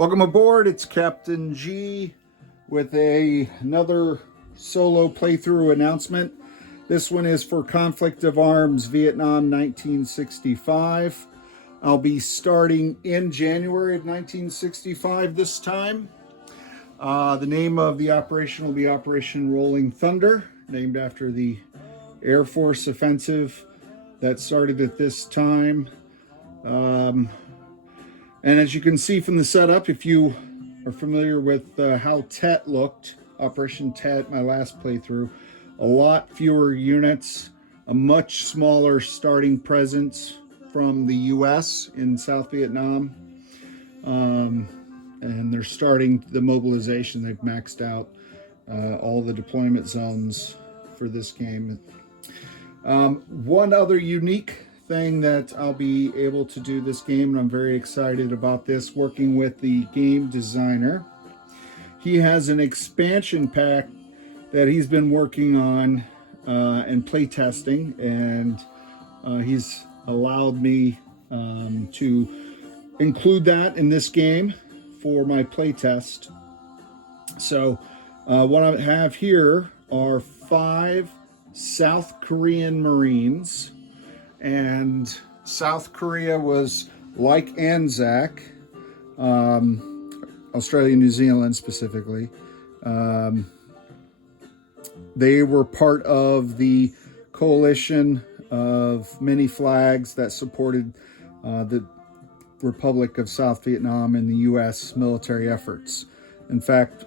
Welcome aboard. It's Captain G with another solo playthrough announcement. This one is for Conflict of Arms Vietnam 1965. I'll be starting in January of 1965 this time. The name of the operation will be Operation Rolling Thunder, named after the Air Force offensive that started at this time. And as you can see from the setup, if you are familiar with how Tet looked, Operation Tet, my last playthrough, a lot fewer units, a much smaller starting presence from the US in South Vietnam. And they're starting the mobilization. They've maxed out all the deployment zones for this game. One other unique thing that I'll be able to do this game, and I'm very excited about this, working with the game designer. He has an expansion pack that he's been working on and play testing, and he's allowed me to include that in this game for my play test. So what I have here are 5 South Korean Marines. And South Korea was like Anzac, Australia, New Zealand specifically. They were part of the coalition of many flags that supported the Republic of South Vietnam and the U.S. military efforts. In fact,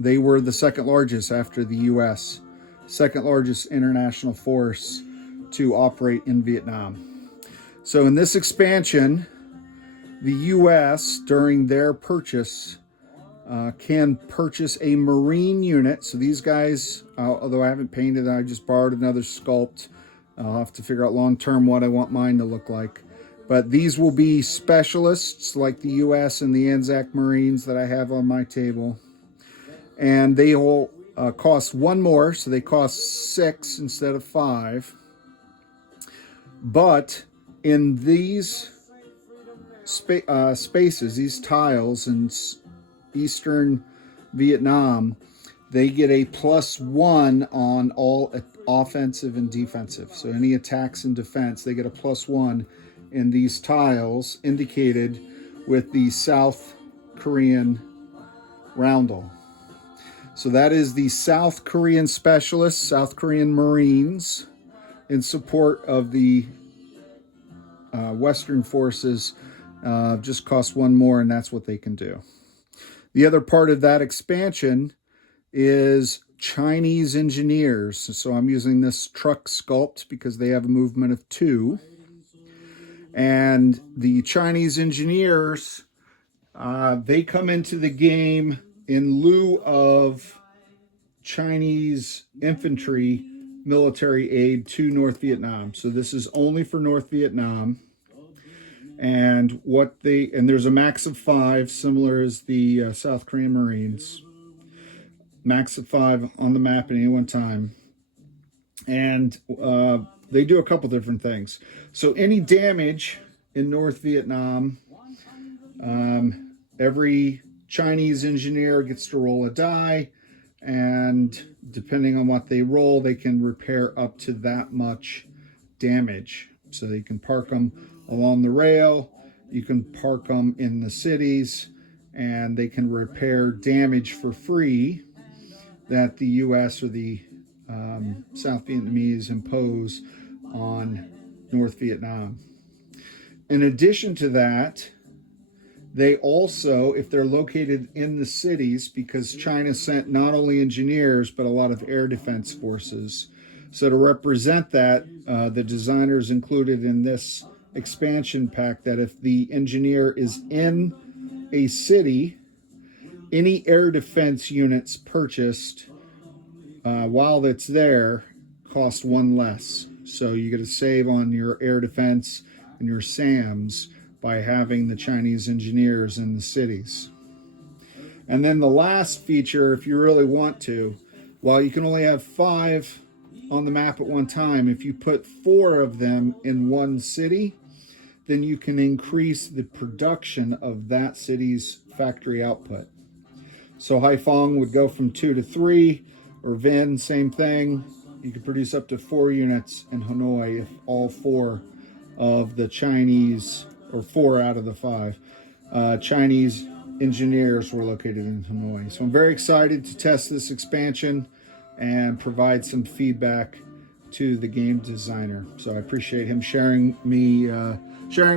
they were the second largest after the U.S., second largest international force to operate in Vietnam. So in this expansion, the U.S. during their purchase can purchase a Marine unit. So these guys, although I haven't painted, I just borrowed another sculpt. I'll have to figure out long-term what I want mine to look like. But these will be specialists like the U.S. and the Anzac Marines that I have on my table. And they will cost 1 more, so they cost 6 instead of 5. But in these spaces, these tiles in Eastern Vietnam, they get a +1 on all offensive and defensive. So any attacks and defense, they get a +1 in these tiles, indicated with the South Korean roundel. So that is the South Korean specialists, South Korean Marines, in support of the Western forces. Just cost 1 more, and that's what they can do. The other part of that expansion is Chinese engineers. So I'm using this truck sculpt because they have a movement of 2. And the Chinese engineers, they come into the game in lieu of Chinese infantry military aid to North Vietnam. So this is only for North Vietnam. And there's a max of 5, similar as the South Korean Marines. Max of 5 on the map at any one time. And they do a couple different things. So any damage in North Vietnam, every Chinese engineer gets to roll a die, and depending on what they roll, they can repair up to that much damage. So you can park them along the rail, you can park them in the cities, and they can repair damage for free that the U.S. or the South Vietnamese impose on North Vietnam. In addition to that, they also, if they're located in the cities, because China sent not only engineers, but a lot of air defense forces. So to represent that, the designers included in this expansion pack that if the engineer is in a city, any air defense units purchased while it's there cost 1 less. So you get to save on your air defense and your SAMs by having the Chinese engineers in the cities. And then the last feature, if you really want to, while you can only have 5 on the map at one time, if you put 4 of them in one city, then you can increase the production of that city's factory output. So Haiphong would go from 2 to 3, or Vinh, same thing. You could produce up to 4 units in Hanoi if all 4 of the Chinese, or 4 out of the 5 Chinese engineers were located in Hanoi. So I'm very excited to test this expansion and provide some feedback to the game designer. So I appreciate him sharing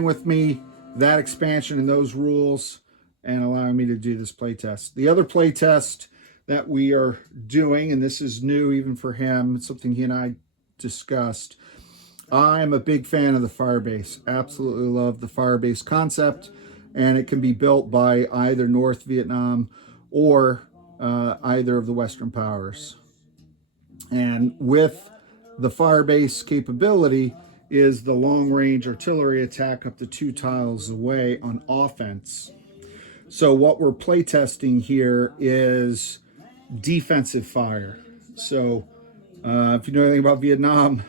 with me that expansion and those rules, and allowing me to do this playtest. The other playtest that we are doing, and this is new even for him, it's something he and I discussed. I'm a big fan of the Firebase. Absolutely love the Firebase concept, and it can be built by either North Vietnam or either of the Western powers. And with the Firebase capability is the long-range artillery attack up to 2 tiles away on offense. So what we're playtesting here is defensive fire. So if you know anything about Vietnam,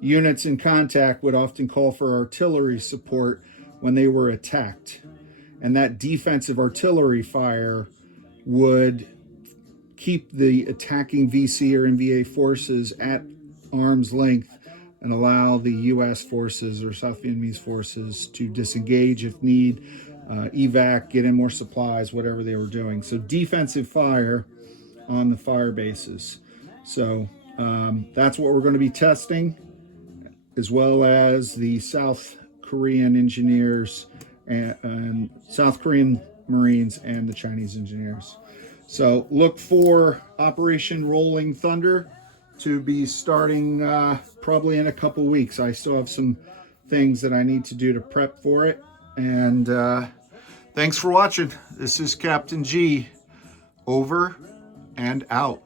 units in contact would often call for artillery support when they were attacked. And that defensive artillery fire would keep the attacking VC or NVA forces at arm's length and allow the U.S. forces or South Vietnamese forces to disengage if need, evac, get in more supplies, whatever they were doing. So defensive fire on the fire bases. So that's what we're going to be testing, as well as the South Korean engineers and South Korean Marines and the Chinese engineers. So look for Operation Rolling Thunder to be starting probably in a couple weeks. I still have some things that I need to do to prep for it. And thanks for watching. This is Captain G, over and out.